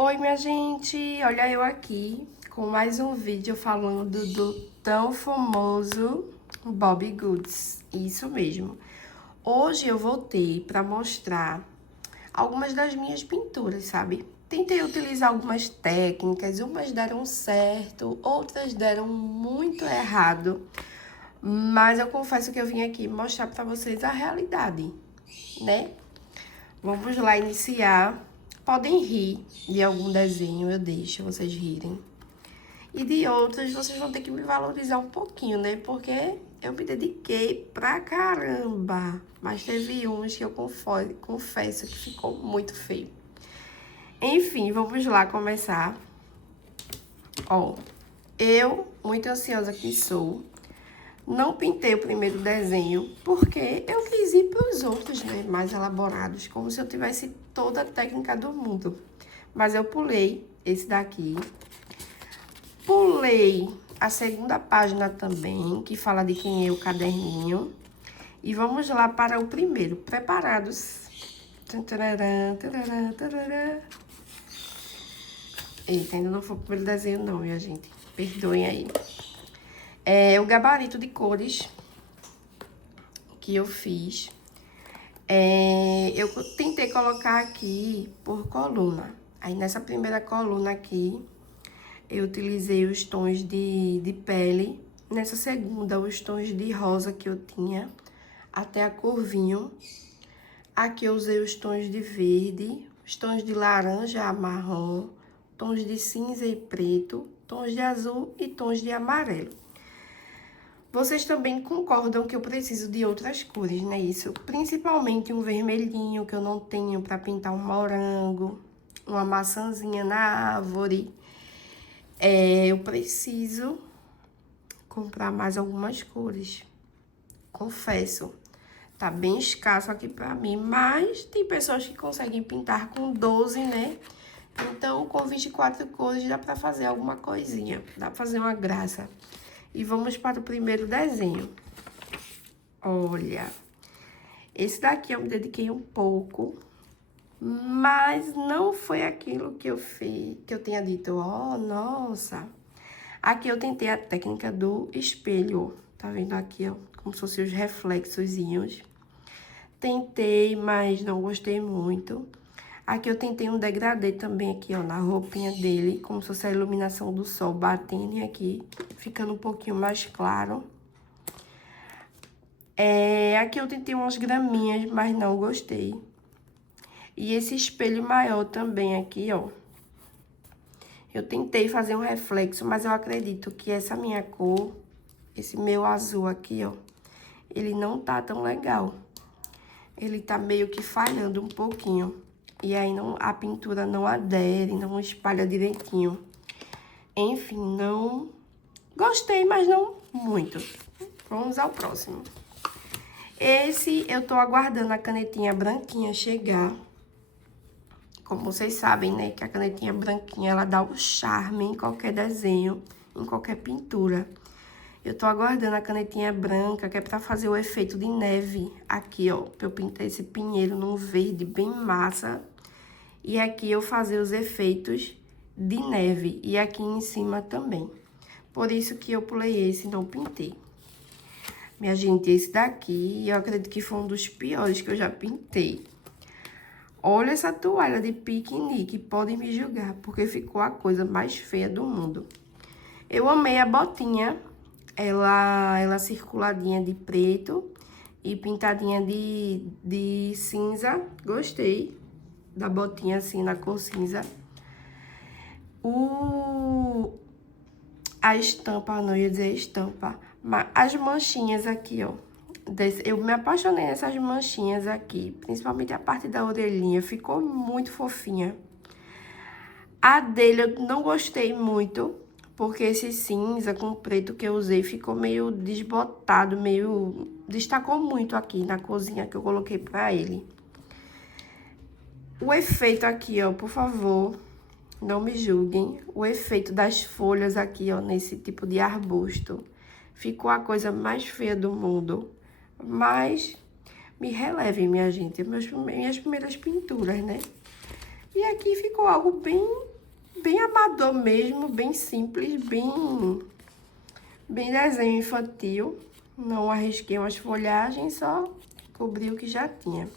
Oi, minha gente! Olha eu aqui com mais um vídeo falando do tão famoso Bobbie Goods. Isso mesmo. Hoje eu voltei para mostrar algumas das minhas pinturas, sabe? Tentei utilizar algumas técnicas, umas deram certo, outras deram muito errado. Mas eu confesso que eu vim aqui mostrar para vocês a realidade, né? Vamos lá iniciar. Podem rir de algum desenho, eu deixo vocês rirem. E de outros, vocês vão ter que me valorizar um pouquinho, né? Porque eu me dediquei pra caramba. Mas teve uns que eu confesso que ficou muito feio. Enfim, vamos lá começar. Ó, eu, muito ansiosa que sou, não pintei o primeiro desenho porque eu quis ir para os outros, né, mais elaborados, como se eu tivesse toda a técnica do mundo. Mas eu pulei esse daqui. Pulei a segunda página também, que fala de quem é o caderninho. E vamos lá para o primeiro. Preparados? Eita, ainda não foi o primeiro desenho não, minha gente. Perdoem aí. É o gabarito de cores que eu fiz. Eu tentei colocar aqui por coluna. Aí, nessa primeira coluna aqui, eu utilizei os tons de pele. Nessa segunda, os tons de rosa que eu tinha, até a cor vinho. Aqui eu usei os tons de verde, os tons de laranja, marrom, tons de cinza e preto, tons de azul e tons de amarelo. Vocês também concordam que eu preciso de outras cores, né? Isso, principalmente um vermelhinho que eu não tenho para pintar um morango, uma maçãzinha na árvore. Eu preciso comprar mais algumas cores. Confesso, tá bem escasso aqui pra mim, mas tem pessoas que conseguem pintar com 12, né? Então, com 24 cores dá pra fazer alguma coisinha, dá pra fazer uma graça. E vamos para o primeiro desenho. Olha, esse daqui eu me dediquei um pouco, mas não foi aquilo que eu fiz, que eu tenha dito, oh, nossa. Aqui eu tentei a técnica do espelho, tá vendo aqui, ó, como se fossem os reflexozinhos. Tentei, mas não gostei muito. Aqui eu tentei um degradê também aqui, ó, na roupinha dele, como se fosse a iluminação do sol batendo aqui, ficando um pouquinho mais claro. Aqui eu tentei umas graminhas, mas não gostei. E esse espelho maior também aqui, ó. Eu tentei fazer um reflexo, mas eu acredito que essa minha cor, esse meu azul aqui, ó, ele não tá tão legal. Ele tá meio que falhando um pouquinho. E aí a pintura não adere, não espalha direitinho. Enfim, não gostei, mas não muito. Vamos ao próximo. Esse eu tô aguardando a canetinha branquinha chegar. Como vocês sabem, né, que a canetinha branquinha, ela dá o charme em qualquer desenho, em qualquer pintura. Eu tô aguardando a canetinha branca, que é pra fazer o efeito de neve aqui, ó. Pra eu pintar esse pinheiro num verde bem massa. E aqui eu fazer os efeitos de neve. E aqui em cima também. Por isso que eu pulei esse e não pintei. Minha gente, esse daqui, eu acredito que foi um dos piores que eu já pintei. Olha essa toalha de piquenique, podem me julgar, porque ficou a coisa mais feia do mundo. Eu amei a botinha, ela circuladinha de preto e pintadinha de cinza. Gostei da botinha assim, na cor cinza. A estampa, não ia dizer estampa, mas as manchinhas aqui, ó. Eu me apaixonei nessas manchinhas aqui, principalmente a parte da orelhinha, ficou muito fofinha. A dele eu não gostei muito, porque esse cinza com preto que eu usei ficou meio desbotado, meio... destacou muito aqui na corzinha que eu coloquei pra ele. O efeito aqui, ó, por favor, não me julguem. O efeito das folhas aqui, ó, nesse tipo de arbusto, ficou a coisa mais feia do mundo. Mas me relevem, minha gente, minhas primeiras pinturas, né? E aqui ficou algo bem amador mesmo, bem simples, bem desenho infantil. Não arrisquei umas folhagens, só cobri o que já tinha.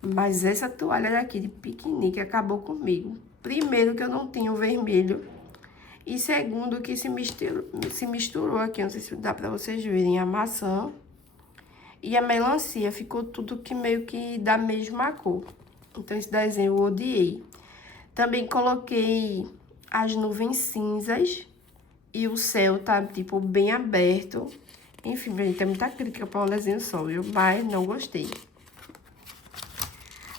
Mas essa toalha daqui de piquenique acabou comigo. Primeiro que eu não tinha o vermelho. E segundo que se misturou aqui, não sei se dá pra vocês verem, a maçã e a melancia. Ficou tudo que meio que da mesma cor. Então esse desenho eu odiei. Também coloquei as nuvens cinzas e o céu tá, tipo, bem aberto. Enfim, gente, tem muita crítica para um desenho só, viu? Mas não gostei.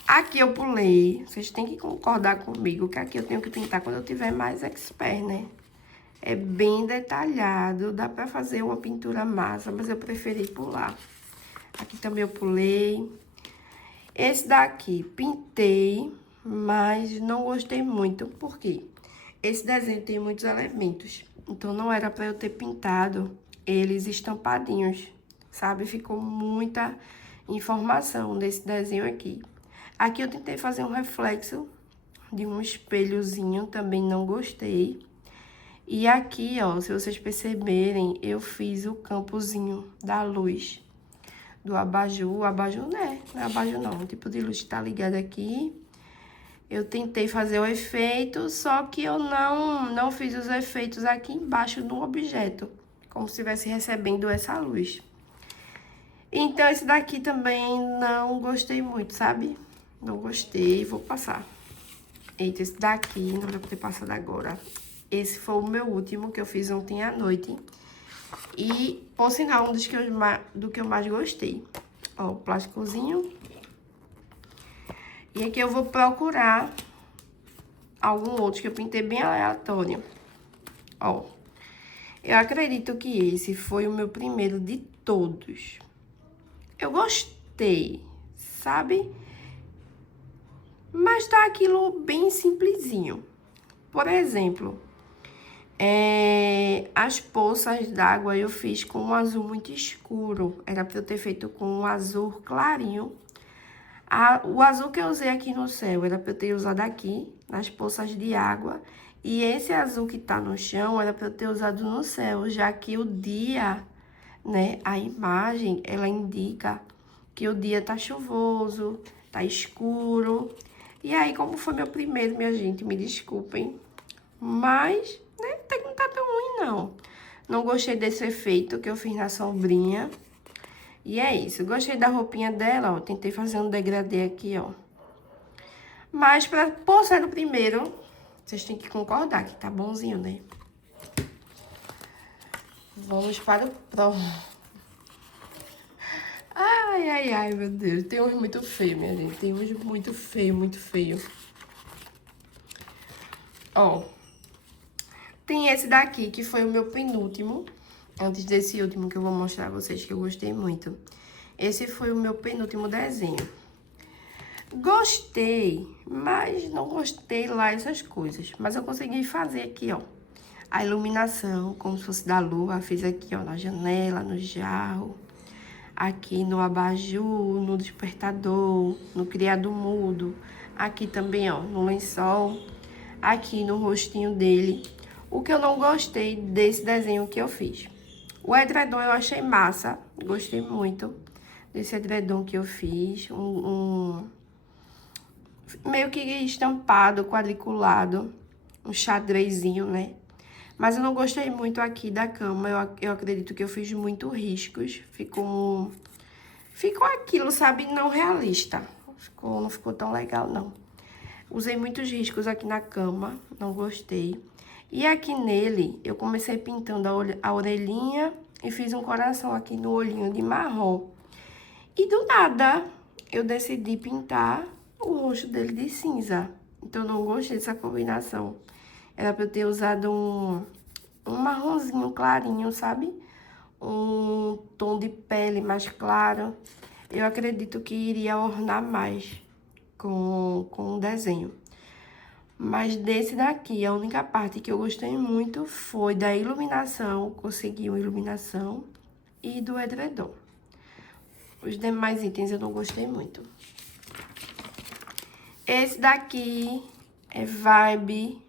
Aqui eu pulei. Vocês têm que concordar comigo que aqui eu tenho que pintar quando eu tiver mais expert, né? É bem detalhado, dá pra fazer uma pintura massa, mas eu preferi pular. Aqui também eu pulei. Esse daqui pintei, mas não gostei muito. Por quê? Esse desenho tem muitos elementos, então não era pra eu ter pintado eles estampadinhos, sabe? Ficou muita informação nesse desenho aqui. Aqui eu tentei fazer um reflexo de um espelhozinho, também não gostei. E aqui, ó, se vocês perceberem, eu fiz o campozinho da luz do abajur. O abajur, né? Não é abajur, não. O tipo de luz que tá ligado aqui. Eu tentei fazer o efeito, só que eu não fiz os efeitos aqui embaixo do objeto. Como se estivesse recebendo essa luz. Então, esse daqui também não gostei muito, sabe? Não gostei, vou passar. Eita, esse daqui, não dá pra ter passado agora. Esse foi o meu último que eu fiz ontem à noite. E, por sinal, um dos que eu mais gostei. Ó, o plásticozinho. E aqui eu vou procurar algum outro que eu pintei bem aleatório. Ó, eu acredito que esse foi o meu primeiro de todos. Eu gostei, sabe? Mas tá aquilo bem simplesinho. Por exemplo... as poças d'água eu fiz com um azul muito escuro. Era pra eu ter feito com um azul clarinho. O azul que eu usei aqui no céu era pra eu ter usado aqui, nas poças de água. E esse azul que tá no chão era pra eu ter usado no céu, já que o dia, né, a imagem, ela indica que o dia tá chuvoso, tá escuro. E aí, como foi meu primeiro, minha gente, me desculpem, mas... né? Até que não tá tão ruim, não. Não gostei desse efeito que eu fiz na sombrinha. E é isso. Gostei da roupinha dela, ó. Tentei fazer um degradê aqui, ó. Mas por ser o primeiro, vocês têm que concordar que tá bonzinho, né? Vamos para o próximo. Ai, meu Deus. Tem uns muito feio, minha gente. Tem uns muito feio, muito feio. Ó. Tem esse daqui, que foi o meu penúltimo, antes desse último que eu vou mostrar a vocês, que eu gostei muito. Esse foi o meu penúltimo desenho. Gostei, mas não gostei lá essas coisas. Mas eu consegui fazer aqui, ó, a iluminação, como se fosse da lua. Fiz aqui, ó, na janela, no jarro, aqui no abajur, no despertador, no criado mudo. Aqui também, ó, no lençol, aqui no rostinho dele. O que eu não gostei desse desenho que eu fiz. O edredom eu achei massa, gostei muito desse edredom que eu fiz. Meio que estampado, quadriculado, um xadrezinho, né? Mas eu não gostei muito aqui da cama, eu acredito que eu fiz muito riscos. Ficou aquilo, sabe, não realista. Não ficou tão legal, não. Usei muitos riscos aqui na cama, não gostei. E aqui nele, eu comecei pintando a orelhinha e fiz um coração aqui no olhinho de marrom. E do nada, eu decidi pintar o rosto dele de cinza. Então, não gostei dessa combinação. Era pra eu ter usado um marronzinho clarinho, sabe? Um tom de pele mais claro. Eu acredito que iria ornar mais com o desenho. Mas desse daqui, a única parte que eu gostei muito foi da iluminação, consegui uma iluminação, e do edredom. Os demais itens eu não gostei muito. Esse daqui é vibe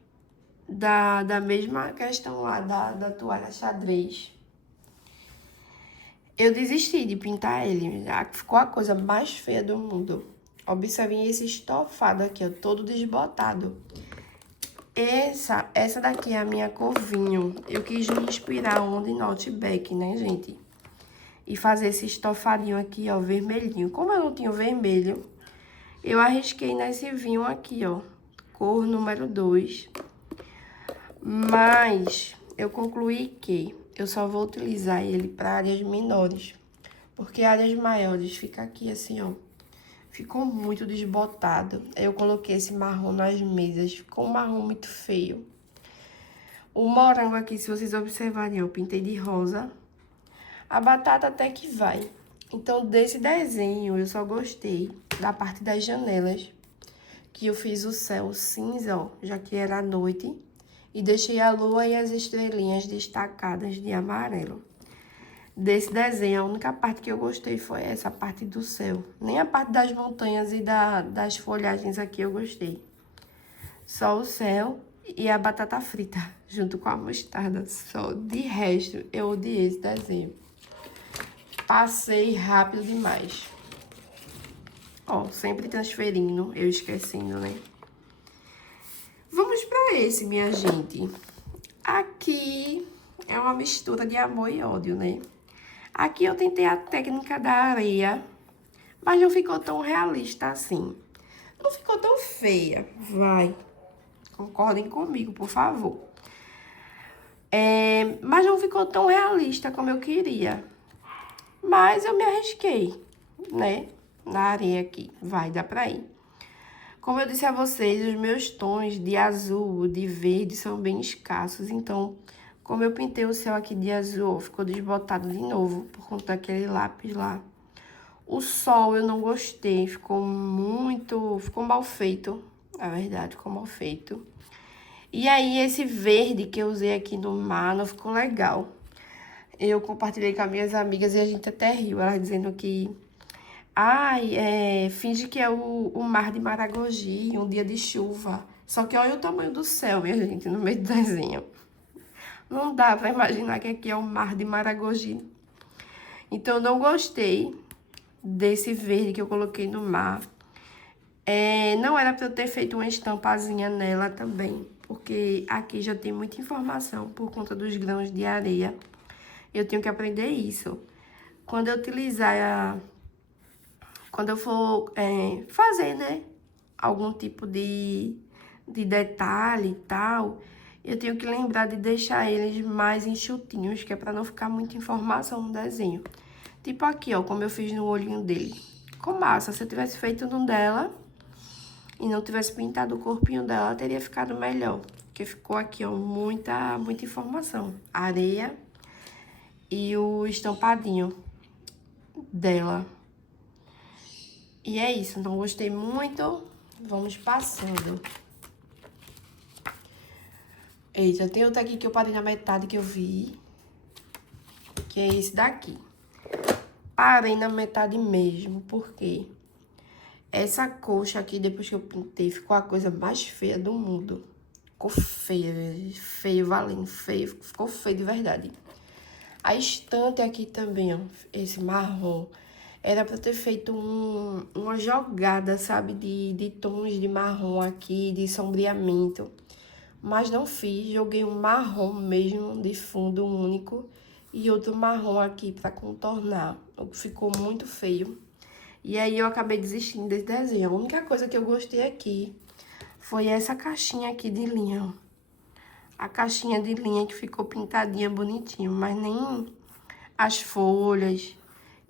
da mesma questão lá da toalha xadrez. Eu desisti de pintar ele, já ficou a coisa mais feia do mundo. Observem esse estofado aqui, ó, todo desbotado. Essa daqui é a minha cor vinho. Eu quis me inspirar onde no Outback, né, gente? E fazer esse estofadinho aqui, ó, vermelhinho. Como eu não tinha o vermelho, eu arrisquei nesse vinho aqui, ó, cor número 2. Mas eu concluí que eu só vou utilizar ele para áreas menores. Porque áreas maiores fica aqui assim, ó. Ficou muito desbotado. Aí eu coloquei esse marrom nas mesas. Ficou um marrom muito feio. O morango aqui, se vocês observarem, eu pintei de rosa. A batata até que vai. Então, desse desenho, eu só gostei da parte das janelas. Que eu fiz o céu cinza, ó, já que era a noite. E deixei a lua e as estrelinhas destacadas de amarelo. Desse desenho, a única parte que eu gostei foi essa parte do céu. Nem a parte das montanhas e das folhagens aqui eu gostei. Só o céu e a batata frita, junto com a mostarda. Só de resto, eu odiei esse desenho. Passei rápido demais. Ó, sempre transferindo, eu esquecendo, né? Vamos pra esse, minha gente. Aqui é uma mistura de amor e ódio, né? Aqui eu tentei a técnica da areia, mas não ficou tão realista assim. Não ficou tão feia, vai. Concordem comigo, por favor. Mas não ficou tão realista como eu queria. Mas eu me arrisquei, né? Na areia aqui, vai, dá pra ir. Como eu disse a vocês, os meus tons de azul, de verde são bem escassos. Então, como eu pintei o céu aqui de azul, ficou desbotado de novo por conta daquele lápis lá. O sol eu não gostei, ficou mal feito. Na verdade, ficou mal feito. E aí, esse verde que eu usei aqui no mar não ficou legal. Eu compartilhei com as minhas amigas e a gente até riu, elas dizendo que... Ai, finge que é o mar de Maragogi, um dia de chuva. Só que olha o tamanho do céu, minha gente, no meio do desenho. Não dá pra imaginar que aqui é o mar de Maragogi. Então, eu não gostei desse verde que eu coloquei no mar. Não era pra eu ter feito uma estampazinha nela também, porque aqui já tem muita informação por conta dos grãos de areia. Eu tenho que aprender isso. Quando eu utilizar quando eu for fazer, né, algum tipo de detalhe e tal, eu tenho que lembrar de deixar eles mais enxutinhos, que é pra não ficar muita informação no desenho. Tipo aqui, ó, como eu fiz no olhinho dele. Ficou massa. Se eu tivesse feito no dela e não tivesse pintado o corpinho dela, teria ficado melhor. Porque ficou aqui, ó, muita informação. A areia e o estampadinho dela. E é isso, não gostei muito, vamos passando. Eita, tem outro aqui que eu parei na metade que eu vi, que é esse daqui. Parei na metade mesmo, porque essa coxa aqui, depois que eu pintei, ficou a coisa mais feia do mundo. Ficou feia, feio, valendo, feio, ficou feio de verdade. A estante aqui também, ó, esse marrom. Era pra ter feito uma jogada, sabe, de tons de marrom aqui, de sombreamento. Mas não fiz, joguei um marrom mesmo, de fundo único. E outro marrom aqui pra contornar, o que ficou muito feio. E aí eu acabei desistindo desse desenho. A única coisa que eu gostei aqui foi essa caixinha aqui de linha, ó. A caixinha de linha que ficou pintadinha bonitinho, mas nem as folhas...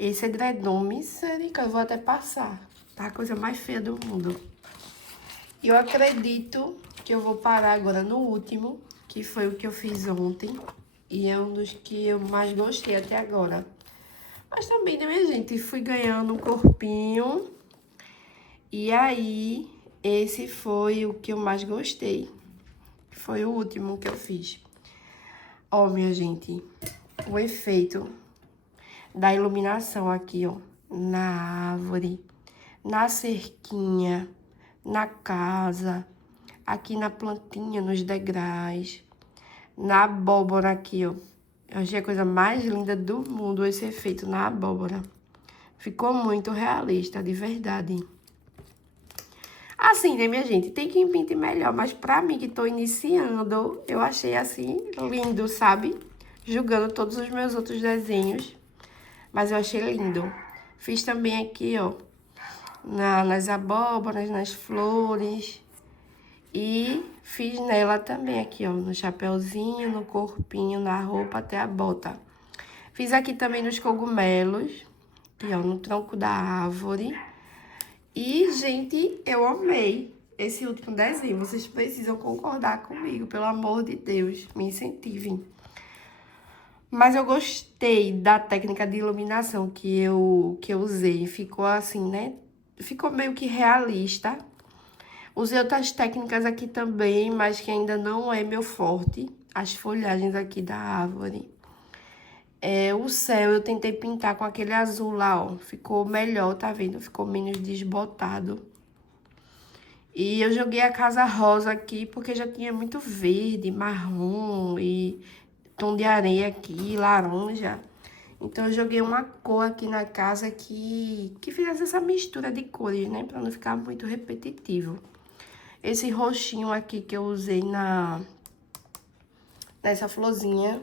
Esse edredom, misericórdia, eu vou até passar. Tá a coisa mais feia do mundo. E eu acredito que eu vou parar agora no último, que foi o que eu fiz ontem. E é um dos que eu mais gostei até agora. Mas também, né, minha gente? Fui ganhando um corpinho. E aí, esse foi o que eu mais gostei. Foi o último que eu fiz. Ó, minha gente, o efeito da iluminação aqui, ó, na árvore, na cerquinha, na casa, aqui na plantinha, nos degraus, na abóbora aqui, ó. Eu achei a coisa mais linda do mundo esse efeito na abóbora. Ficou muito realista, de verdade. Assim, né, minha gente? Tem quem pinte melhor, mas pra mim que tô iniciando, eu achei assim lindo, sabe? Julgando todos os meus outros desenhos, mas eu achei lindo. Fiz também aqui, ó, nas abóboras, nas flores. E fiz nela também aqui, ó, no chapeuzinho, no corpinho, na roupa, até a bota. Fiz aqui também nos cogumelos, aqui, ó, no tronco da árvore. E, gente, eu amei esse último desenho. Vocês precisam concordar comigo, pelo amor de Deus, me incentivem. Mas eu gostei da técnica de iluminação que eu usei. Ficou assim, né? Ficou meio que realista. Usei outras técnicas aqui também, mas que ainda não é meu forte. As folhagens aqui da árvore. O céu eu tentei pintar com aquele azul lá, ó. Ficou melhor, tá vendo? Ficou menos desbotado. E eu joguei a casa rosa aqui porque já tinha muito verde, marrom e tom de areia aqui, laranja. Então eu joguei uma cor aqui na casa que fizesse essa mistura de cores, né? Pra não ficar muito repetitivo. Esse roxinho aqui que eu usei nessa florzinha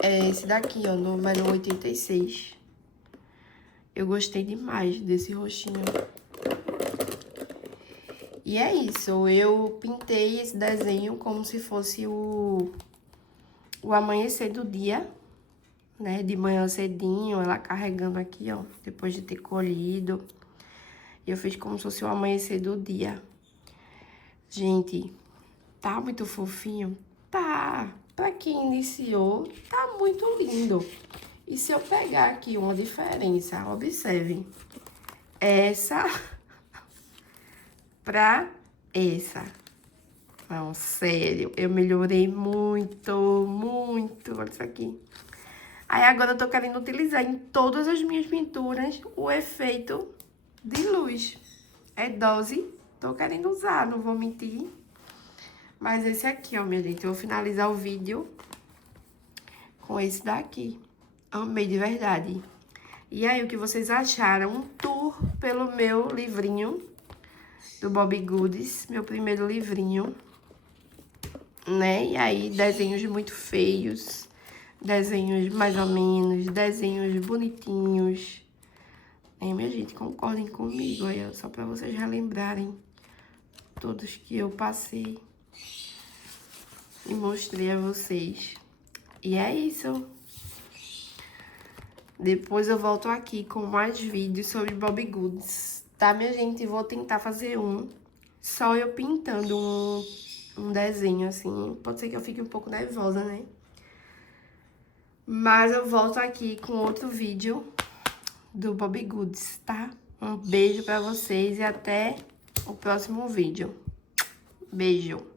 é esse daqui, ó, número 86. Eu gostei demais desse roxinho. E é isso, eu pintei esse desenho como se fosse o amanhecer do dia, né? De manhã cedinho, ela carregando aqui, ó, depois de ter colhido. Eu fiz como se fosse o amanhecer do dia. Gente, tá muito fofinho? Tá. Pra quem iniciou, tá muito lindo. E se eu pegar aqui uma diferença, observem. Essa pra essa. Não, sério, eu melhorei muito, muito. Olha isso aqui. Aí agora eu tô querendo utilizar em todas as minhas pinturas o efeito de luz. É dose, tô querendo usar, não vou mentir. Mas esse aqui, ó, minha gente, eu vou finalizar o vídeo com esse daqui. Amei de verdade. E aí, o que vocês acharam? Um tour pelo meu livrinho do Bobbie Goods, meu primeiro livrinho, né? E aí, desenhos muito feios, desenhos mais ou menos, desenhos bonitinhos. Minha gente, concordem comigo aí, ó, só pra vocês relembrarem todos que eu passei e mostrei a vocês. E é isso. Depois eu volto aqui com mais vídeos sobre Bobbie Goods, tá, minha gente? Vou tentar fazer só eu pintando um desenho, assim. Pode ser que eu fique um pouco nervosa, né? Mas eu volto aqui com outro vídeo do Bobbie Goods, tá? Um beijo pra vocês e até o próximo vídeo. Beijo!